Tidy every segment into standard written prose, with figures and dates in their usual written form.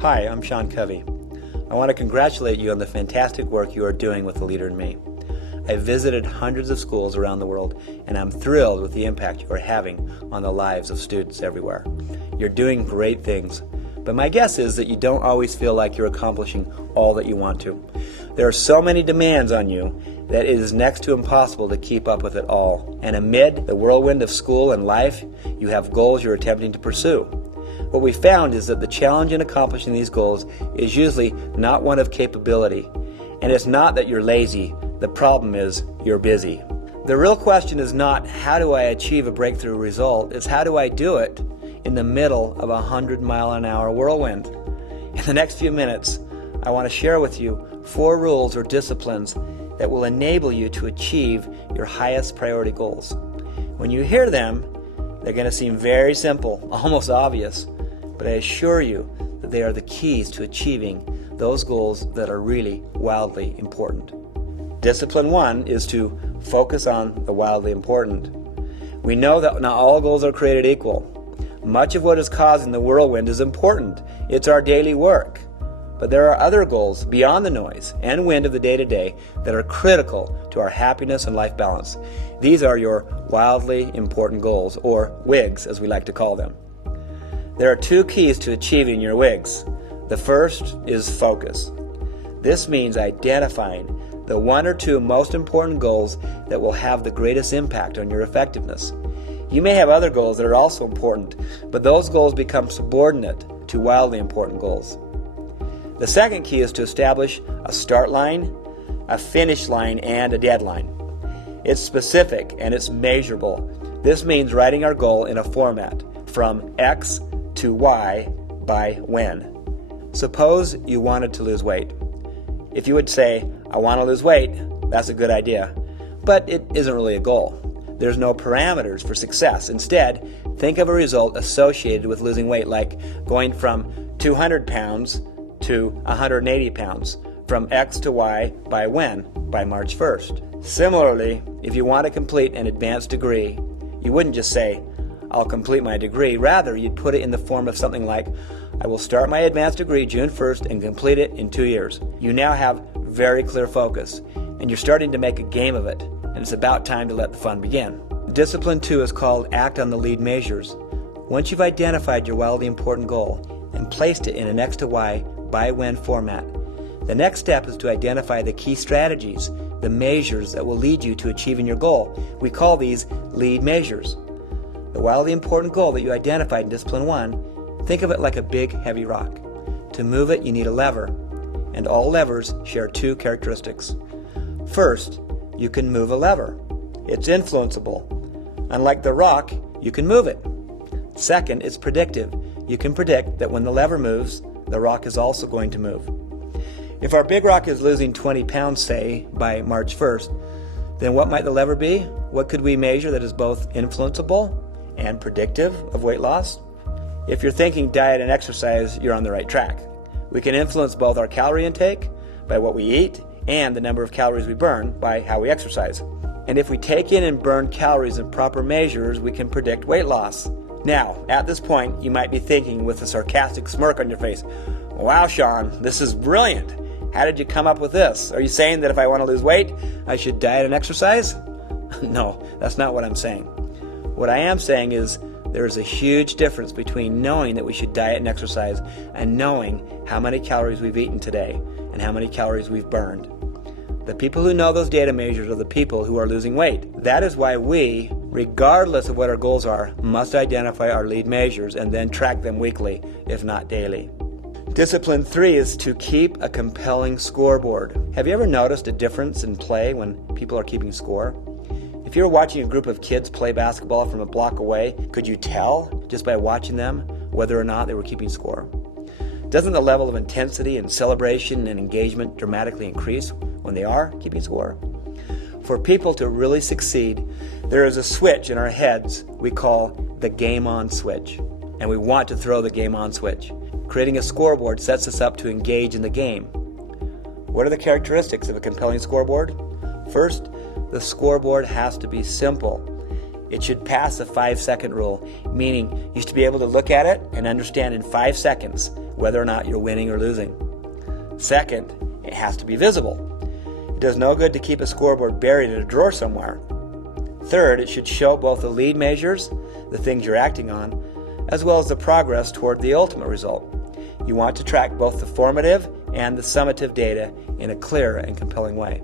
Hi, I'm FranklinCovey. I want to congratulate you on the fantastic work you are doing with The Leader in Me. I've visited hundreds of schools around the world, and I'm thrilled with the impact you are having on the lives of students everywhere. You're doing great things, but my guess is that you don't always feel like you're accomplishing all that you want to. There are so many demands on you that it is next to impossible to keep up with it all. And amid the whirlwind of school and life, you have goals you're attempting to pursue. What we found is that the challenge in accomplishing these goals is usually not one of capability. And it's not that you're lazy, the problem is you're busy. The real question is not how do I achieve a breakthrough result, it's how do I do it in the middle of a 100-mile-an-hour whirlwind. In the next few minutes, I want to share with you 4 rules or disciplines that will enable you to achieve your highest priority goals. When you hear them, they're going to seem very simple, almost obvious, but I assure you that they are the keys to achieving those goals that are really wildly important. Discipline 1 is to focus on the wildly important. We know that not all goals are created equal. Much of what is causing the whirlwind is important. It's our daily work. But there are other goals beyond the noise and wind of the day-to-day that are critical to our happiness and life balance. These are your wildly important goals, or WIGs as we like to call them. There are 2 keys to achieving your WIGs. The first is focus. This means identifying the 1 or 2 most important goals that will have the greatest impact on your effectiveness. You may have other goals that are also important, but those goals become subordinate to wildly important goals. The second key is to establish a start line, a finish line, and a deadline. It's specific and it's measurable. This means writing our goal in a format from X to Y by when. Suppose you wanted to lose weight. If you would say, I want to lose weight, that's a good idea, but it isn't really a goal. There's no parameters for success. Instead, think of a result associated with losing weight, like going from 200 pounds to 180 pounds, from X to Y by when? By March 1st. Similarly, if you want to complete an advanced degree, you wouldn't just say, I'll complete my degree. Rather, you'd put it in the form of something like, I will start my advanced degree June 1st and complete it in 2 years. You now have very clear focus, and you're starting to make a game of it, and it's about time to let the fun begin. Discipline 2 is called Act on the Lead Measures. Once you've identified your wildly important goal and placed it in an X to Y by when format, the next step is to identify the key strategies, the measures that will lead you to achieving your goal. We call these lead measures. The wildly important goal that you identified in Discipline 1, think of it like a big, heavy rock. To move it, you need a lever, and all levers share 2 characteristics. First, you can move a lever. It's influenceable. Unlike the rock, you can move it. Second, it's predictive. You can predict that when the lever moves, the rock is also going to move. If our big rock is losing 20 pounds, say, by March 1st, then what might the lever be? What could we measure that is both influenceable and predictive of weight loss? If you're thinking diet and exercise, you're on the right track. We can influence both our calorie intake by what we eat and the number of calories we burn by how we exercise. And if we take in and burn calories in proper measures, we can predict weight loss. Now, at this point, you might be thinking with a sarcastic smirk on your face, wow, Sean, this is brilliant. How did you come up with this? Are you saying that if I want to lose weight, I should diet and exercise? No, that's not what I'm saying. What I am saying is there is a huge difference between knowing that we should diet and exercise and knowing how many calories we've eaten today and how many calories we've burned. The people who know those data measures are the people who are losing weight. That is why we, regardless of what our goals are, must identify our lead measures and then track them weekly, if not daily. Discipline 3 is to keep a compelling scoreboard. Have you ever noticed a difference in play when people are keeping score? If you were watching a group of kids play basketball from a block away, could you tell, just by watching them, whether or not they were keeping score? Doesn't the level of intensity and celebration and engagement dramatically increase when they are keeping score? For people to really succeed, there is a switch in our heads we call the game on switch, and we want to throw the game on switch. Creating a scoreboard sets us up to engage in the game. What are the characteristics of a compelling scoreboard? First, the scoreboard has to be simple. It should pass the 5-second rule, meaning you should be able to look at it and understand in 5 seconds whether or not you're winning or losing. Second, it has to be visible. It does no good to keep a scoreboard buried in a drawer somewhere. Third, it should show both the lead measures, the things you're acting on, as well as the progress toward the ultimate result. You want to track both the formative and the summative data in a clear and compelling way.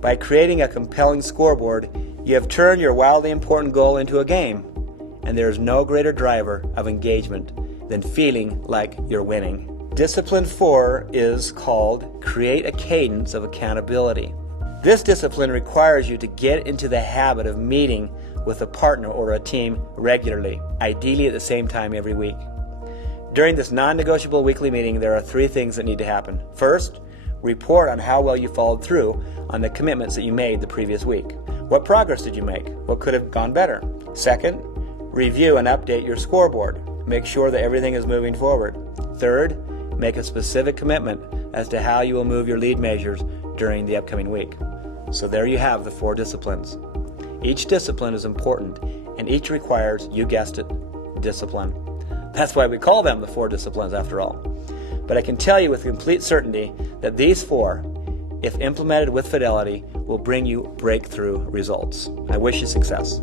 By creating a compelling scoreboard, you have turned your wildly important goal into a game, and there is no greater driver of engagement than feeling like you're winning. Discipline 4 is called Create a Cadence of Accountability. This discipline requires you to get into the habit of meeting with a partner or a team regularly, ideally at the same time every week. During this non-negotiable weekly meeting, there are 3 things that need to happen. First, report on how well you followed through on the commitments that you made the previous week. What progress did you make? What could have gone better? Second, review and update your scoreboard. Make sure that everything is moving forward. Third, make a specific commitment as to how you will move your lead measures during the upcoming week. So there you have the 4 disciplines. Each discipline is important, and each requires, you guessed it, discipline. That's why we call them the 4 disciplines after all. But I can tell you with complete certainty that these 4, if implemented with fidelity, will bring you breakthrough results. I wish you success.